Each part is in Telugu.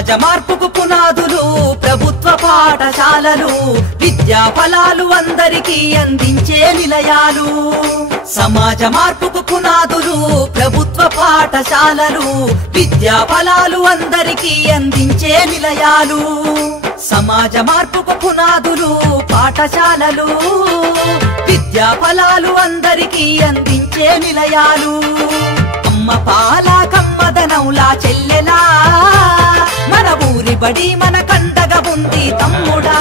సమాజ మార్పుకు పునాదులు ప్రభుత్వ పాఠశాలలు, విద్యా ఫలాలు అందరికీ అందించే నిలయాలు. సమాజ మార్పుకు పునాదులు ప్రభుత్వ పాఠశాలలు, విద్యా ఫలాలు అందరికీ అందించే నిలయాలు. సమాజ మార్పుకు పునాదులు పాఠశాలలు, విద్యా ఫలాలు అందరికీ అందించే నిలయాలు. అమ్మ పాల కమ్మదనంలా చెల్లెలా, మన ఊరి బడి మన కండగా ఉంది తమ్ముడా.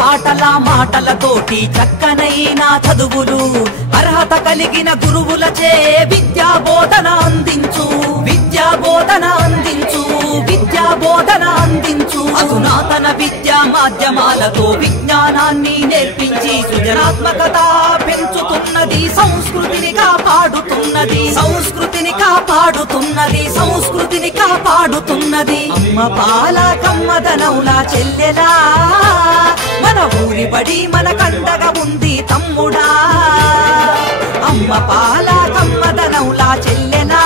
పాటల మాటలతోటి చక్కనైన చదువులు, అర్హత కలిగిన గురువులచే విద్యా బోధన అందించు, విద్యా బోధన అందించు, విద్యా బోధన అందించు. అధునాతన విద్యా మాధ్యమాలతో విజ్ఞానాన్ని నేర్పించి సృజనాత్మకత పెంచుతున్నది, సంస్కృతిని కాపాడుతున్నది, సంస్కృతిని కాపాడుతున్నది, సంస్కృతిని కాపాడుతున్నది. అమ్మ పాల కమ్మదనంలా చెల్లెలా, మన ఊరి బడి మన కండగా ఉంది తమ్ముడా. అమ్మ పాల కమ్మదనంలా చెల్లెలా,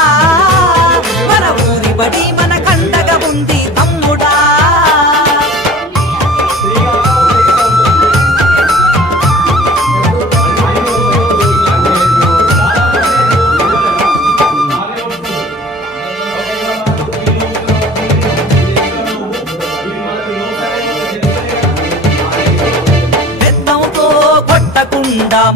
మన ఊరి బడి మన కండగా ఉంది తమ్ముడా.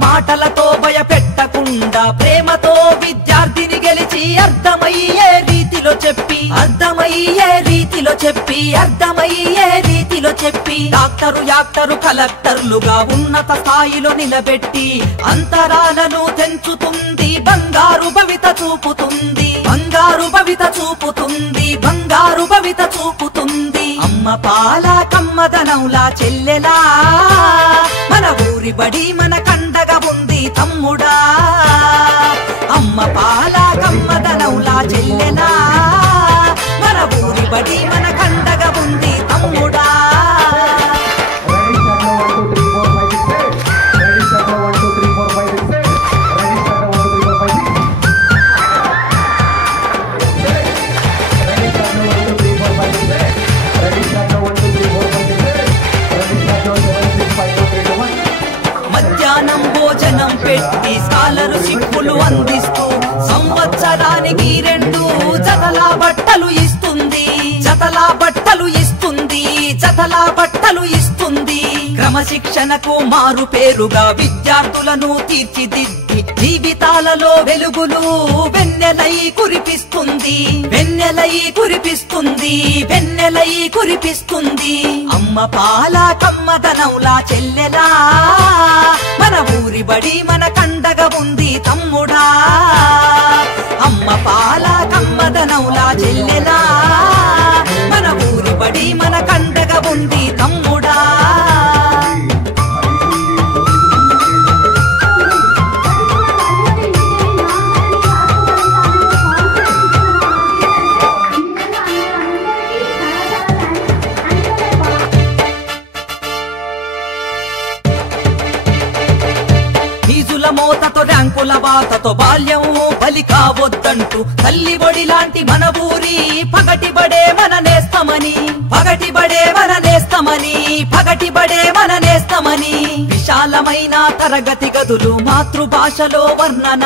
మాటలతో భయపెట్టకుండా ప్రేమతో విద్యార్థిని గెలిచి అర్థమయ్యే రీతిలో చెప్పి, అర్థమయ్యే రీతిలో చెప్పి, అర్థమయ్యే రీతిలో చెప్పి డాక్టరు యాక్టరు కలెక్టర్లుగా ఉన్నత స్థాయిలో నిలబెట్టి అంతరాలను తెంచుతుంది, బంగారు భవిత చూపుతుంది, బంగారు భవిత చూపుతుంది, బంగారు భవిత చూపుతుంది. అమ్మ పాల కమ్మదనంలా చెల్లెలా, మన ఊరి బడి మన కండగా ఉంది తమ్ముడా. అమ్మ పాల కమ్మదనంలా చెల్లెలా, మన ఊరి బడి మన కండగా ఉంది తమ్ముడా. మధ్యాహ్నం భోజనం పెట్టి స్కాలర్షిప్లు అందిస్తూ సంవత్సరానికి 2 జతల బట్టలు ఇస్తుంది, జతల బట్టలు ఇస్తుంది, జతల బట్టలు ఇస్తుంది. క్రమశిక్షణకు మారు పేరుగా విద్యార్థులను తీర్చిదిద్ది జీవితాలలో వెలుగులు వెన్నెలై కురిపిస్తుంది, వెన్నెలై కురిపిస్తుంది, వెన్నెలై కురిపిస్తుంది. అమ్మ పాల కమ్మదనంలా చెల్లెలా, మన ఊరి బడి మన కండగా ఉంది తమ్ముడా. అమ్మ పాల కమ్మదనంలా చెల్లెలా, మన ఊరి బడి మన కండగా ఉంది తమ్ముడా. మోతతో ర్యాంకుల బాతతో బాల్యం బలి కావద్దంటూ తల్లి బడి లాంటి మన ఊరి పగటి బడే మన నేస్తమని, పగటి బడే మన నేస్తమని, పగటి బడే మన నేస్తమని. విశాలమైన తరగతి గదులు, మాతృభాషలో వర్ణన,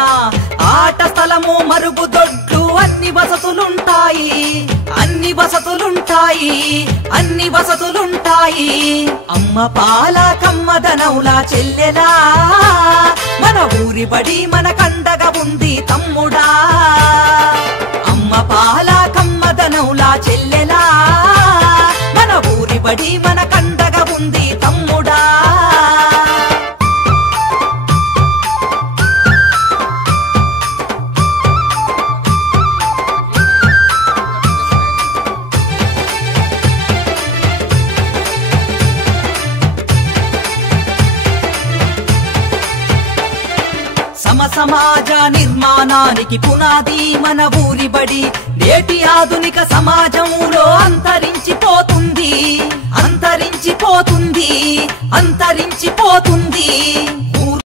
ఆట స్థలము, మరుగుదొడ్లు, అన్ని వసతులుంటాయి, అన్ని వసతులుంటాయి, అన్ని వసతులుంటాయి. అమ్మ పాల కమ్మదనంలా చెల్లెలా, మన ఊరి బడి మన కండగా ఉంది తమ్ముడా. అమ్మ పాల కమ్మదనంలా చెల్లెలా, మన ఊరి బడి మన కండగా ఉంది తమ్ముడా. సమాజ నిర్మాణానికి పునాది మన ఊరి బడి. నేటి ఆధునిక సమాజంలో అంతరించిపోతుంది, అంతరించిపోతుంది, అంతరించిపోతుంది.